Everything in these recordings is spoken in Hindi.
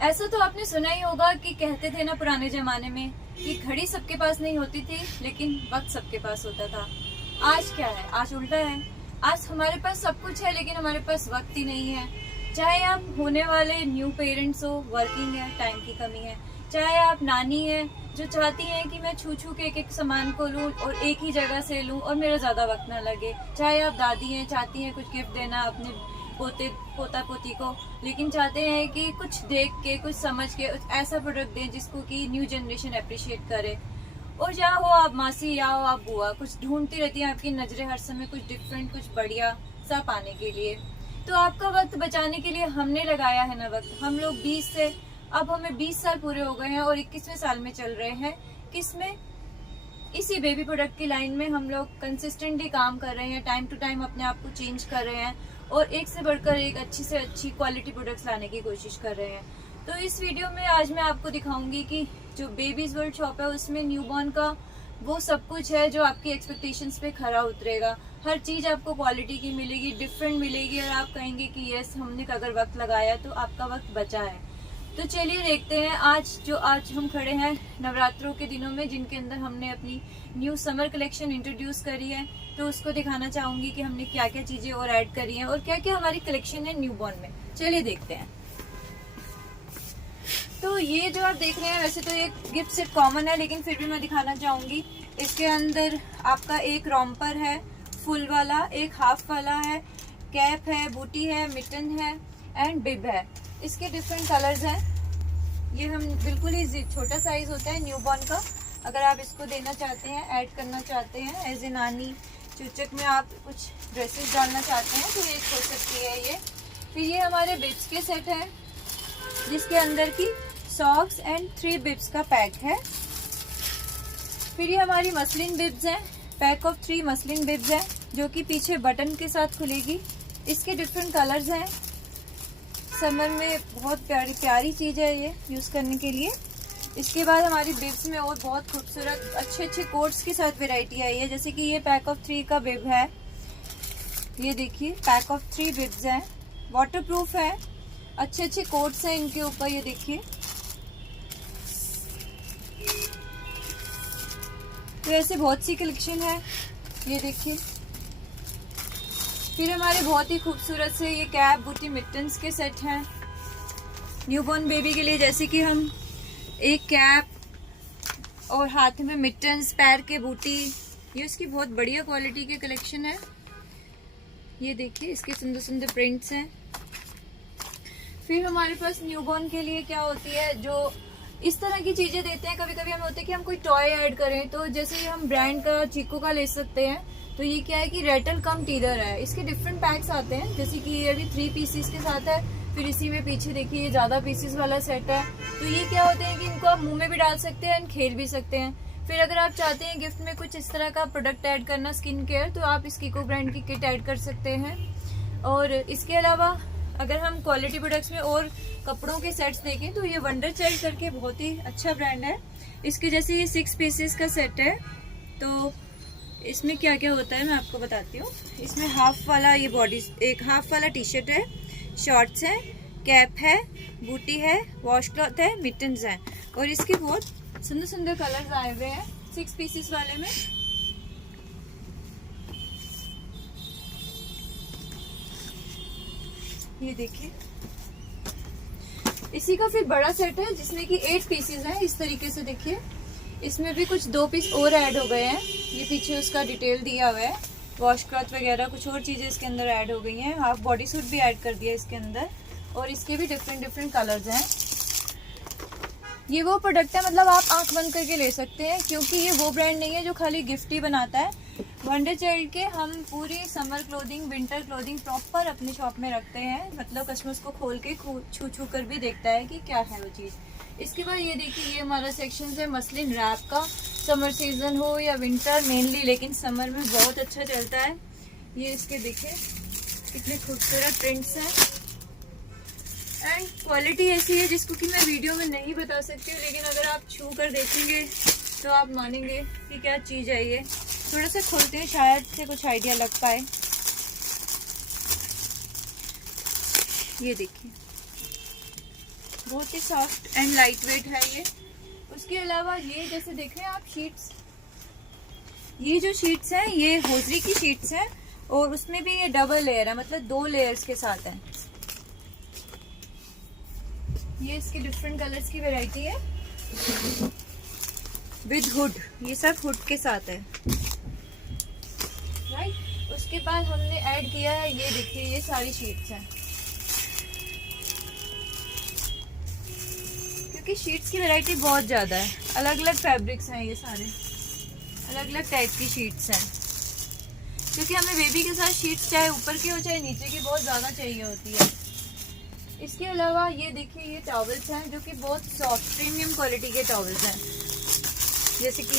ऐसा तो आपने सुना ही होगा कि कहते थे ना पुराने जमाने में कि घड़ी सबके पास नहीं होती थी लेकिन वक्त सबके पास होता था। आज क्या है, आज उल्टा है। आज हमारे पास सब कुछ है लेकिन हमारे पास वक्त ही नहीं है। चाहे आप होने वाले न्यू पेरेंट्स हो, वर्किंग है, टाइम की कमी है। चाहे आप नानी है जो चाहती हैं कि मैं छू छू के एक एक सामान को लूं और एक ही जगह से लूं और मेरा ज्यादा वक्त ना लगे। चाहे आप दादी हैं, चाहती हैं कुछ गिफ्ट देना अपने पोता पोती को, लेकिन चाहते हैं कि कुछ देख के, कुछ समझ के ऐसा प्रोडक्ट दें जिसको कि न्यू जनरेशन अप्रिशिएट करे। और या हो आप मासी या हो आप बुआ, कुछ ढूंढती रहती हैं आपकी नजरें हर समय कुछ डिफरेंट, कुछ बढ़िया सा पाने के लिए। तो आपका वक्त बचाने के लिए हमने लगाया है ना वक्त। हम लोग 20 से अब हमें 20 साल पूरे हो गए हैं और 21वें साल में चल रहे हैं। किसमें? इसी बेबी प्रोडक्ट की लाइन में हम लोग कंसिस्टेंटली काम कर रहे हैं, टाइम टू टाइम अपने आप को चेंज कर रहे हैं और एक से बढ़कर एक अच्छी से अच्छी क्वालिटी प्रोडक्ट्स लाने की कोशिश कर रहे हैं। तो इस वीडियो में आज मैं आपको दिखाऊंगी कि जो बेबीज वर्ल्ड शॉप है उसमें न्यूबॉर्न का वो सब कुछ है जो आपकी एक्सपेक्टेशंस पे खरा उतरेगा। हर चीज आपको क्वालिटी की मिलेगी, डिफरेंट मिलेगी और आप कहेंगे कि यस, हमने अगर वक्त लगाया तो आपका वक्त बचा है। तो चलिए देखते हैं आज हम खड़े हैं नवरात्रों के दिनों में, जिनके अंदर हमने अपनी न्यू समर कलेक्शन इंट्रोड्यूस करी है। तो उसको दिखाना चाहूंगी कि हमने क्या क्या चीजें और ऐड करी हैं और क्या क्या हमारी कलेक्शन है न्यूबॉर्न में। चलिए देखते हैं। तो ये जो आप देख रहे हैं, वैसे तो ये गिफ्ट सेट कॉमन है लेकिन फिर भी मैं दिखाना चाहूंगी। इसके अंदर आपका एक रॉम्पर है फुल वाला, एक हाफ वाला है, कैप है, बूटी है, मिटन है एंड बिब है। इसके डिफरेंट कलर्स हैं। ये हम बिल्कुल ही छोटा साइज होता है न्यूबॉर्न का। अगर आप इसको देना चाहते हैं, ऐड करना चाहते हैं एज ए नानी चूचक में, आप कुछ ड्रेसेस डालना चाहते हैं तो एक हो सकती है ये। फिर ये हमारे बिब्स के सेट है जिसके अंदर की सॉक्स एंड 3 बिब्स का पैक है। फिर ये हमारी मसलिन बिब्स हैं, पैक ऑफ 3 मसलिन बिब्स हैं जो कि पीछे बटन के साथ खुलेगी। इसके डिफरेंट कलर्स हैं। समर में बहुत प्यारी चीज है ये यूज करने के लिए। इसके बाद हमारी बिब्स में और बहुत खूबसूरत अच्छे कोट्स के साथ वैरायटी आई है, जैसे कि ये पैक ऑफ 3 का बिब है। ये देखिए, पैक ऑफ 3 बिब्स हैं, वाटरप्रूफ है, अच्छे कोट्स हैं इनके ऊपर। ये देखिए, तो ऐसे बहुत सी कलेक्शन है। ये देखिए, फिर हमारे बहुत ही खूबसूरत से ये कैप, बूटी, मिटन्स के सेट हैं न्यूबॉर्न बेबी के लिए। जैसे कि हम एक कैप और हाथ में मिटन्स, पैर के बूटी, ये उसकी बहुत बढ़िया क्वालिटी के कलेक्शन है। ये देखिए, इसके सुंदर सुंदर प्रिंट्स हैं। फिर हमारे पास न्यूबॉर्न के लिए क्या होती है, जो इस तरह की चीजें देते हैं। कभी कभी हमें होता है कि हम कोई टॉय ऐड करें, तो जैसे हम ब्रांड का चीको का ले सकते हैं। तो ये क्या है कि रेटल कम टीदर है। इसके डिफरेंट पैक्स आते हैं, जैसे कि ये अभी 3 पीसीस के साथ है। फिर इसी में पीछे देखिए ये ज्यादा पीसेस वाला सेट है। तो ये क्या होते हैं कि इनको आप मुंह में भी डाल सकते हैं एंड खेल भी सकते हैं। फिर अगर आप चाहते हैं गिफ्ट में कुछ इस तरह का प्रोडक्ट ऐड करना, स्किन केयर, तो आप इस कीको ब्रांड की किट ऐड कर सकते हैं। और इसके अलावा अगर हम क्वालिटी प्रोडक्ट्स में और कपड़ों के सेट्स देखें तो ये वंडर चाइल्ड करके बहुत ही अच्छा ब्रांड है। इसके जैसे ये 6 पीसेस का सेट है। तो इसमें क्या क्या होता है मैं आपको बताती हूँ। इसमें हाफ वाला ये बॉडी, एक हाफ वाला टी शर्ट है, शॉर्ट्स है, कैप है, बूटी है, वॉश क्लॉथ है, मिटन्स है और इसके बहुत सुंदर सुंदर कलर्स आए हुए हैं 6 पीसेस वाले में। ये देखिए, इसी का फिर बड़ा सेट है जिसमें कि 8 पीसेस हैं। इस तरीके से देखिए, इसमें भी कुछ 2 पीस और ऐड हो गए हैं। ये पीछे उसका डिटेल दिया हुआ है, वॉश क्लॉथ वगैरह कुछ और चीजें इसके अंदर ऐड हो गई हैं। हाफ बॉडी सूट भी ऐड कर दिया इसके अंदर और इसके भी डिफरेंट कलर्स हैं। ये वो प्रोडक्ट है, मतलब आप आंख बंद करके ले सकते हैं, क्योंकि ये वो ब्रांड नहीं है जो खाली गिफ्ट ही बनाता है। वंडर चाइल्ड के हम पूरी summer clothing, winter clothing proper अपनी शॉप में रखते हैं। मतलब कस्टमर्स को खोल के छू कर भी देखता है कि क्या है वो चीज़। इसके बाद ये देखिए, ये हमारा सेक्शन है मसलिन रैप का। समर सीजन हो या विंटर, मेनली लेकिन समर में बहुत अच्छा चलता है। ये इसके देखिए कितने खूबसूरत प्रिंट्स हैं एंड क्वालिटी ऐसी है जिसको कि मैं वीडियो में नहीं बता सकती हूँ, लेकिन अगर आप छू कर देखेंगे तो आप मानेंगे कि क्या चीज़ है ये। थोड़ा सा खोलते हैं, शायद से कुछ आइडिया लग पाए। ये देखिए, बहुत ही सॉफ्ट एंड लाइट वेट है ये। उसके अलावा ये जैसे देख रहे हैं आप शीट्स, ये जो शीट्स हैं ये होजरी की शीट्स हैं और उसमें भी ये डबल लेयर है, मतलब 2 लेयर्स के साथ है। ये इसके डिफरेंट कलर्स की वैरायटी है विद हुड, ये सब हुड के साथ है, राइट। उसके बाद हमने ऐड किया है, ये देखिए ये सारी शीट्स हैं, क्योंकि शीट्स की वैरायटी बहुत ज़्यादा है, अलग अलग फैब्रिक्स हैं, ये सारे अलग अलग टाइप की शीट्स हैं, क्योंकि हमें बेबी के साथ शीट्स चाहे ऊपर की हो चाहे नीचे की बहुत ज़्यादा चाहिए होती है। इसके अलावा ये देखिए ये टॉवल्स हैं जो कि बहुत सॉफ्ट प्रीमियम क्वालिटी के टॉवल्स हैं, जैसे कि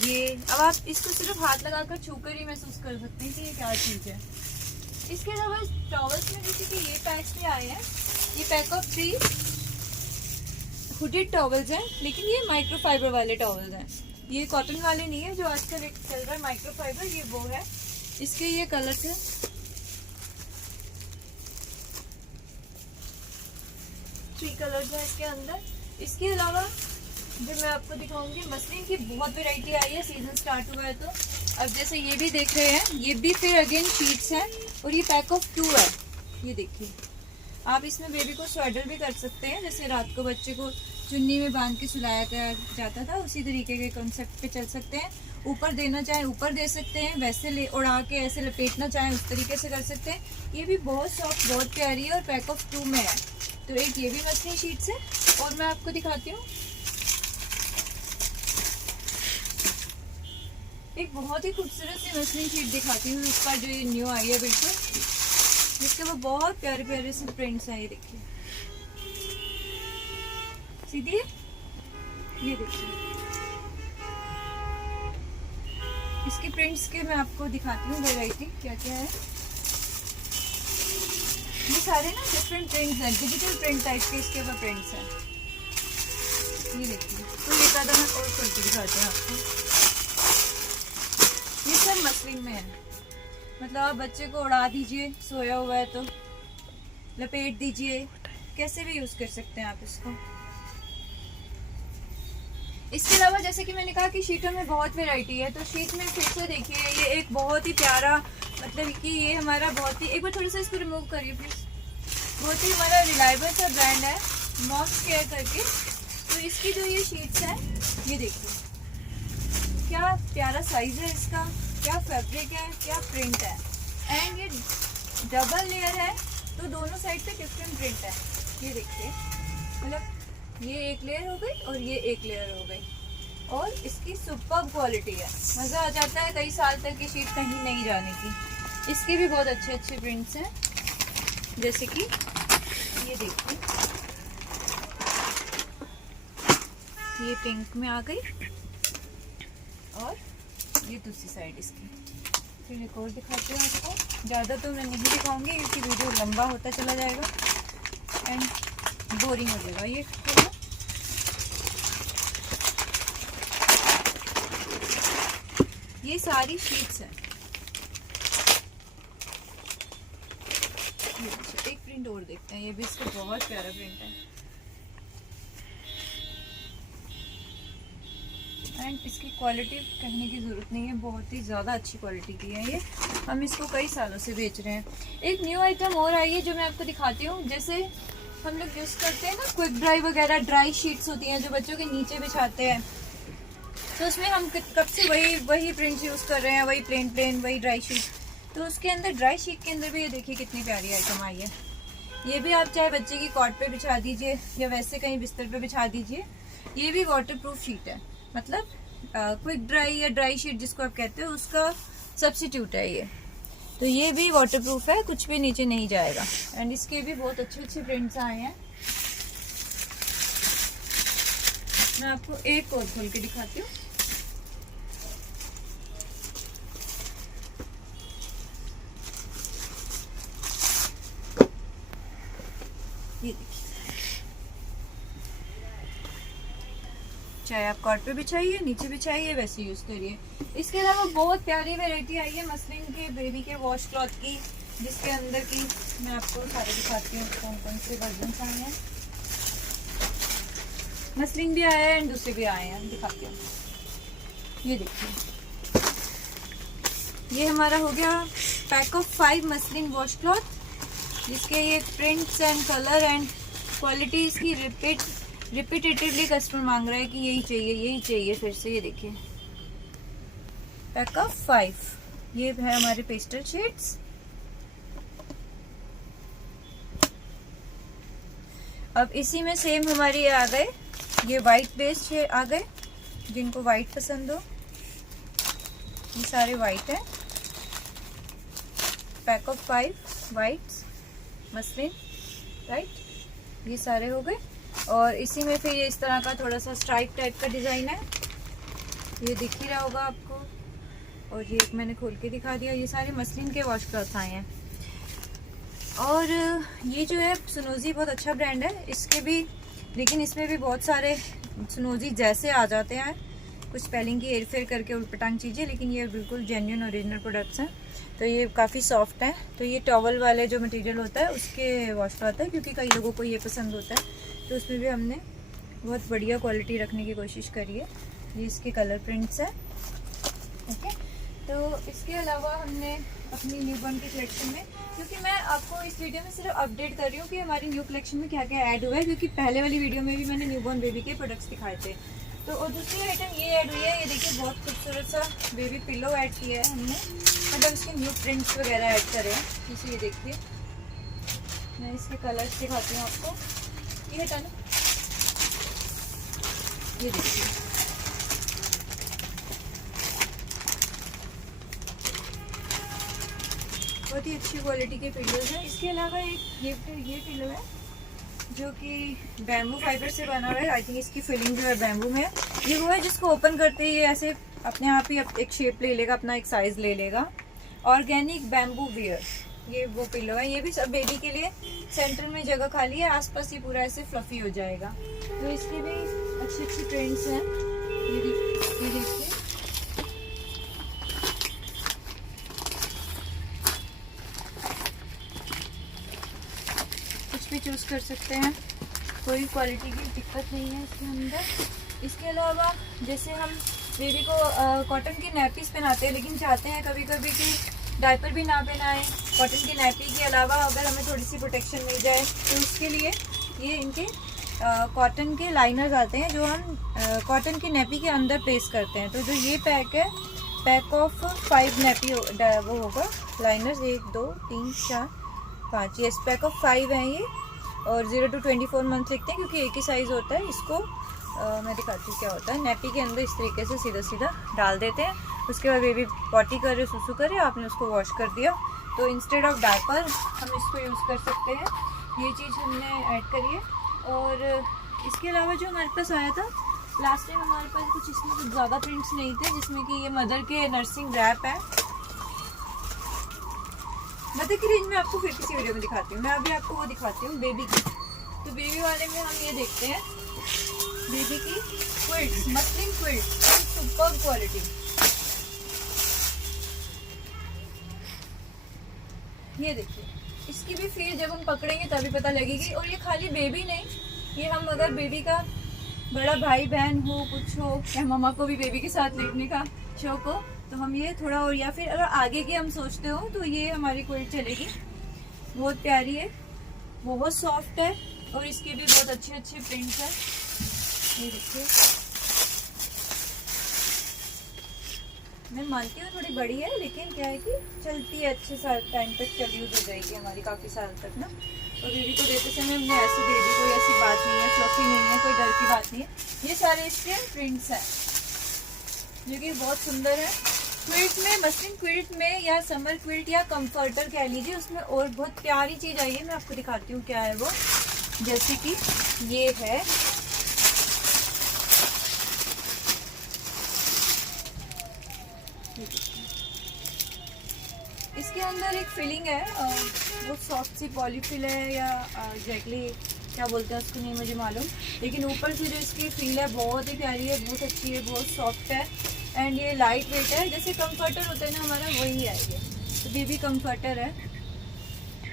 ये अब आप इसको सिर्फ हाथ लगाकर छूकर ही महसूस कर सकते हैं कि ये क्या चीज़ है। इसके अलावा टॉवल्स में जैसे कि ये पैक्स भी आए हैं, ये पैक ऑफ 3 हुडेड टॉवल्स हैं, लेकिन ये माइक्रोफाइबर वाले टॉवल्स हैं, ये कॉटन वाले नहीं है जो आजकल चल रहा है माइक्रोफाइबर, ये वो है। इसके ये कलर्स है, 3 कलर्स हैं इसके अंदर। इसके अलावा जो मैं आपको दिखाऊंगी मसलिन की बहुत वैरायटी आई है, सीजन स्टार्ट हुआ है तो अब जैसे ये भी देख रहे हैं, ये भी फिर अगेन शीट्स हैं और ये पैक ऑफ 2 है। ये देखिए आप इसमें बेबी को स्वेटर भी कर सकते हैं, जैसे रात को बच्चे को चुन्नी में बांध के सुलाया जाता था, उसी तरीके के कॉन्सेप्ट पे चल सकते हैं। ऊपर देना चाहें ऊपर दे सकते हैं, वैसे उड़ा के ऐसे लपेटना चाहें उस तरीके से कर सकते हैं। ये भी बहुत सॉफ्ट बहुत प्यारी है और पैक ऑफ 2 में है। तो एक ये भी मसलिन शीट्स है और मैं आपको दिखाती हूँ एक बहुत ही खूबसूरत सी मसलिन शीट दिखाती हूँ, इसका जो ये न्यू आई है बिल्कुल, जिसके वो बहुत प्यारे प्यारे से प्रिंट्स हैं। ये देखिए सीधी है, ये देखिए इसके प्रिंट्स के मैं आपको दिखाती हूँ वैरायटी क्या क्या है। ये सारे ना डिफरेंट प्रिंट्स हैं, डिजिटल प्रिंट टाइप के इसके ऊपर प्रिंट्स हैं। ये देखिए तो ये कदम मैं और खोल के दिखाते हैं आपको। ये सब मसलिन में है, मतलब आप बच्चे को उड़ा दीजिए, सोया हुआ है तो लपेट दीजिए, कैसे भी यूज़ कर सकते हैं आप इसको। इसके अलावा जैसे कि मैंने कहा कि शीटों में बहुत वैरायटी है, तो शीट में फिर से देखिए ये एक बहुत ही प्यारा, मतलब कि ये हमारा बहुत ही, एक बार थोड़ा सा इसको रिमूव करिए प्लीज़, बहुत ही हमारा रिलायबल सा ब्रांड है मॉम्स केयर करके। तो इसकी जो ये शीट्स हैं ये देखिए क्या प्यारा साइज है इसका, क्या फैब्रिक है, क्या प्रिंट है, एंड ये डबल लेयर है तो दोनों साइड पे डिफरेंट प्रिंट है। ये देखिए मतलब ये एक लेयर हो गई और ये एक लेयर हो गई, और इसकी सुपर्ब क्वालिटी है, मज़ा आ जाता है कई साल तक ये शीट कहीं नहीं जाने की। इसके भी बहुत अच्छे अच्छे प्रिंट्स हैं, जैसे कि ये देखिए ये पिंक में आ गई और ये दूसरी साइड इसकी। फिर एक और दिखाते हैं आपको, ज़्यादा तो मैं नहीं दिखाऊंगी क्योंकि वीडियो लंबा होता चला जाएगा एंड बोरिंग हो जाएगा। ये सारी शीट्स हैं। एक प्रिंट और देखते हैं, ये भी इसका बहुत प्यारा प्रिंट है एंड इसकी क्वालिटी कहने की ज़रूरत नहीं है, बहुत ही ज़्यादा अच्छी क्वालिटी की है ये। हम इसको कई सालों से बेच रहे हैं। एक न्यू आइटम और आई है जो मैं आपको दिखाती हूँ, जैसे हम लोग यूज़ करते हैं ना क्विक ड्राई वगैरह, ड्राई शीट्स होती हैं जो बच्चों के नीचे बिछाते हैं, तो उसमें हम कब से वही प्रिंट्स यूज़ कर रहे हैं, वही प्लेन वही ड्राई शीट। तो उसके अंदर ड्राई शीट के अंदर भी ये देखिए कितनी प्यारी आइटम आई है। ये भी आप चाहे बच्चे की कॉट पे बिछा दीजिए या वैसे कहीं बिस्तर पे बिछा दीजिए। ये भी वाटर प्रूफ शीट है, मतलब क्विक ड्राई या ड्राई शीट जिसको आप कहते हो उसका सब्सिट्यूट है ये। तो ये भी वाटर प्रूफ है, कुछ भी नीचे नहीं जाएगा एंड इसके भी बहुत अच्छे अच्छे प्रिंट्स आए हैं। मैं आपको एक और खोल के दिखाती हूँ। ये देखिए, चाहे आप कॉट पे बिछाइए, नीचे बिछाइए, वैसे यूज करिए। इसके अलावा बहुत प्यारी वैरायटी आई है मसलिन के बेबी के वॉश क्लॉथ की, जिसके अंदर की मैं आपको सारे दिखाती हूँ कौन कौन से वर्जन आए हैं। मसलिन भी आया है एंड दूसरे भी आए हैं, दिखाती हूँ। ये देखिए, ये हमारा हो गया pack of 5 muslin wash cloth, जिसके ये prints and colour and quality इसकी रिपीटेटिवली कस्टमर मांग रहा है कि यही चाहिए फिर से। ये देखिए, पैक ऑफ 5, ये है हमारे पेस्टल शेड्स। अब इसी में सेम हमारी ये आ गए, ये वाइट बेस्ड शेड आ गए, जिनको वाइट पसंद हो, ये सारे वाइट है। Pack of 5 whites muslin, right, ये सारे हो गए। और इसी में फिर ये इस तरह का थोड़ा सा स्ट्राइप टाइप का डिजाइन है, ये दिख ही रहा होगा आपको। और ये एक मैंने खोल के दिखा दिया। ये सारे मसलिन के वॉश क्लॉथ आए हैं। और ये जो है सुनोजी बहुत अच्छा ब्रांड है, इसके भी, लेकिन इसमें भी बहुत सारे सुनोजी जैसे आ जाते हैं, कुछ स्पेलिंग की हेरफेर करके उल्टपटांग चीज़ें, लेकिन ये बिल्कुल जेन्युइन ओरिजिनल प्रोडक्ट्स हैं। तो ये काफ़ी सॉफ्ट है। तो ये टॉवल वाले जो मटेरियल होता है उसके वॉश क्लॉथ है, क्योंकि कई लोगों को ये पसंद होता है। तो उसमें भी हमने बहुत बढ़िया क्वालिटी रखने की कोशिश करी है। ये इसके कलर प्रिंट्स है, ओके। तो इसके अलावा हमने अपनी न्यूबॉर्न की कलेक्शन में, क्योंकि मैं आपको इस वीडियो में सिर्फ अपडेट कर रही हूँ कि हमारी न्यू कलेक्शन में क्या क्या ऐड हुआ है, क्योंकि पहले वाली वीडियो में भी मैंने न्यूबॉर्न बेबी के प्रोडक्ट्स दिखाए थे। तो और दूसरी आइटम ये ऐड हुई है, ये देखिए बहुत खूबसूरत सा बेबी पिलो ऐड किया है हमने, मतलब इसके न्यू प्रिंट्स वगैरह ऐड करे हैं। जैसे ये देखिए, मैं इसके कलर्स दिखाती हूँ आपको। ये हटा लो, ये देखिए, बहुत ही अच्छी क्वालिटी के पिलोज हैं। इसके अलावा एक ये पिलो है जो कि बैम्बू फाइबर से बना हुआ है। आई थिंक इसकी फिलिंग जो है बैम्बू में है। ये वो है जिसको ओपन करते ही ऐसे अपने आप ही एक शेप ले लेगा, अपना एक साइज ले लेगा। ऑर्गेनिक बैम्बू वियर, ये वो पिलो है। ये भी सब बेबी के लिए, सेंटर में जगह खाली है, आसपास ही पूरा ऐसे फ्लफी हो जाएगा। तो इसके भी अच्छी अच्छी प्रिंट्स हैं। ये देखिए, कुछ भी चूज कर सकते हैं, कोई क्वालिटी की दिक्कत नहीं है इसके अंदर। इसके अलावा जैसे हम बेबी को कॉटन की नैपीज पहनाते हैं, लेकिन चाहते हैं कभी कभी कि डायपर भी ना पहनाएं, कॉटन की नैपी के अलावा अगर हमें थोड़ी सी प्रोटेक्शन मिल जाए, तो उसके लिए ये इनके कॉटन के लाइनर्स आते हैं, जो हम कॉटन की नैपी के अंदर प्लेस करते हैं। तो जो ये पैक है, पैक ऑफ 5 नैपी वो होगा लाइनर्स, 1 2 3 4 5, ये पैक ऑफ 5 हैं ये। और 0 to 24 मंथ लिखते हैं, क्योंकि एक ही साइज़ होता है। इसको मैं दिखाती हूँ क्या होता है। नैपी के अंदर इस तरीके से सीधा सीधा डाल देते हैं। उसके बाद बेबी पॉटी करे, सुसु करे, आपने उसको वॉश कर दिया, तो इंस्टेड ऑफ डायपर हम इसको यूज़ कर सकते हैं। ये चीज़ हमने ऐड करी है। और इसके अलावा जो हमारे पास आया था लास्ट टाइम, हमारे पास कुछ इसमें कुछ ज़्यादा प्रिंट्स नहीं थे, जिसमें कि ये मदर के नर्सिंग रैप है। मदर की रेंज में आपको फिर किसी वीडियो में दिखाती हूँ। मैं अभी आपको वो दिखाती हूँ बेबी की। तो बेबी वाले में हम ये देखते हैं, बेबी की quilts, muslin quilt, super quality. ये देखिए, इसकी भी फील जब हम पकड़ेंगे तभी पता लगेगी। और ये खाली बेबी नहीं, ये हम अगर बेबी का बड़ा भाई बहन हो, कुछ हो, या मामा को भी बेबी के साथ लेटने का शौक हो, तो हम ये थोड़ा, और या फिर अगर आगे की हम सोचते हो, तो ये हमारी क्विल्ट चलेगी। बहुत प्यारी है, बहुत सॉफ्ट है, और इसके भी बहुत अच्छे अच्छे प्रिंट्स हैं। ये देखिए, मैं मानती हूँ थोड़ी बड़ी है, लेकिन क्या है कि चलती है, अच्छे साल टाइम तक चल यूज़ हो जाएगी हमारी, काफ़ी साल तक ना। और बेबी को देते समय हमने ऐसे दे दी, कोई ऐसी बात नहीं है, फ्लफी नहीं है, कोई डर की बात नहीं है। ये सारे इसके प्रिंट्स हैं जो कि बहुत सुंदर है। क्विल्ट में, मसलिन क्विल्ट में, या समर क्विल्ट, या कंफर्टर कह लीजिए, उसमें और बहुत प्यारी चीज़ आई है। मैं आपको दिखाती हूँ क्या है वो। जैसे कि ये है, इसके अंदर एक फिलिंग है, वो सॉफ्ट सी पॉलीफिल है, या एग्जैक्टली क्या बोलते हैं उसको नहीं मुझे मालूम, लेकिन ऊपर से जो इसकी फील है बहुत ही प्यारी है, बहुत अच्छी है, बहुत सॉफ्ट है। एंड ये लाइट वेट है, जैसे कंफर्टर होता है ना हमारा, वही है ये। तो बेबी कंफर्टर है,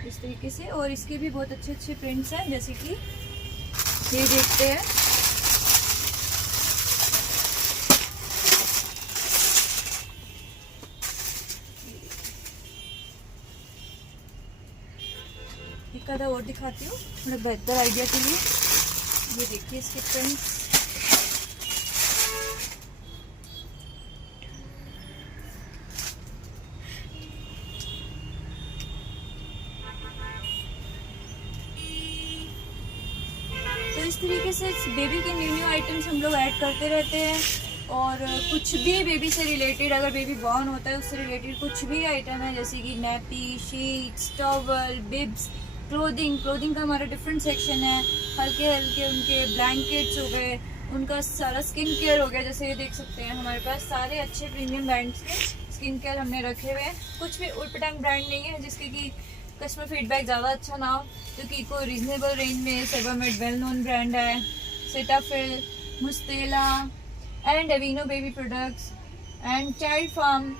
इस तरीके से। और इसके भी बहुत अच्छे अच्छे प्रिंट्स हैं, जैसे कि ये देखते हैं। एक आधा और दिखाती हूँ थोड़ा बेहतर आइडिया के लिए। ये देखिए इसके प्रिंट्स। तो इस तरीके से बेबी के न्यू आइटम्स हम लोग ऐड करते रहते हैं। और कुछ भी बेबी से रिलेटेड, अगर बेबी बॉर्न होता है उससे रिलेटेड कुछ भी आइटम है, जैसे कि nappy, sheets, towel, bibs, clothing का हमारा डिफरेंट सेक्शन है। हल्के हल्के उनके ब्लैंकेट्स हो गए, उनका सारा स्किन केयर हो गया। जैसे ये देख सकते हैं हमारे पास सारे अच्छे प्रीमियम ब्रांड्स के स्किन केयर हमने रखे हुए हैं। कुछ भी उल्टपटांग ब्रांड नहीं है जिसके कि कस्टमर फीडबैक ज़्यादा अच्छा ना हो, क्योंकि कोई रीजनेबल रेंज में सेबामेड वेल नोन ब्रांड है, Cetaphil, Mustela and Aveeno baby products and Child Farm,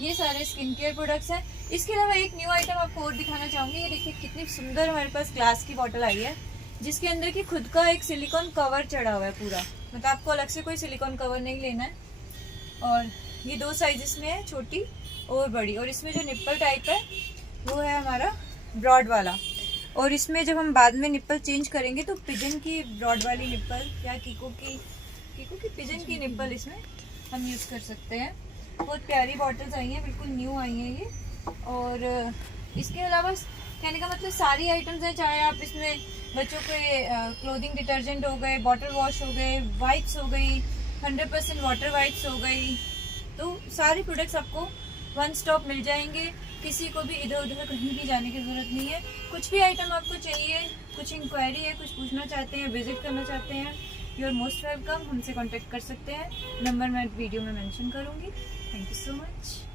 ये सारे स्किन केयर प्रोडक्ट्स हैं। इसके अलावा एक न्यू आइटम आपको और दिखाना चाहूँगी। ये देखिए कितनी सुंदर हमारे पास ग्लास की बॉटल आई है, जिसके अंदर की खुद का एक सिलिकॉन कवर चढ़ा हुआ है पूरा, मतलब आपको अलग से कोई सिलिकॉन कवर नहीं लेना है। और ये 2 साइजेस में है, छोटी और बड़ी। और इसमें जो निप्पल टाइप है वो है हमारा ब्रॉड वाला। और इसमें जब हम बाद में निप्पल चेंज करेंगे तो पिजन की ब्रॉड वाली निप्पल या कीको की पिजन की निप्पल इसमें हम यूज़ कर सकते हैं। बहुत प्यारी बॉटल्स आई हैं, बिल्कुल न्यू आई हैं ये। और इसके अलावा कहने का मतलब सारी आइटम्स हैं, चाहे आप इसमें बच्चों के क्लोथिंग डिटर्जेंट हो गए, बॉटल वॉश हो गए, वाइप्स हो गई, 100% वाटर वाइप्स हो गई, तो सारे प्रोडक्ट्स आपको वन स्टॉप मिल जाएंगे। किसी को भी इधर उधर कहीं भी जाने की ज़रूरत नहीं है। कुछ भी आइटम आपको चाहिए, कुछ इंक्वायरी है, कुछ पूछना चाहते हैं, विजिट करना चाहते हैं, यू आर मोस्ट वेलकम, हमसे कांटेक्ट कर सकते हैं। नंबर मैं वीडियो में मेंशन करूँगी। Thank you so much.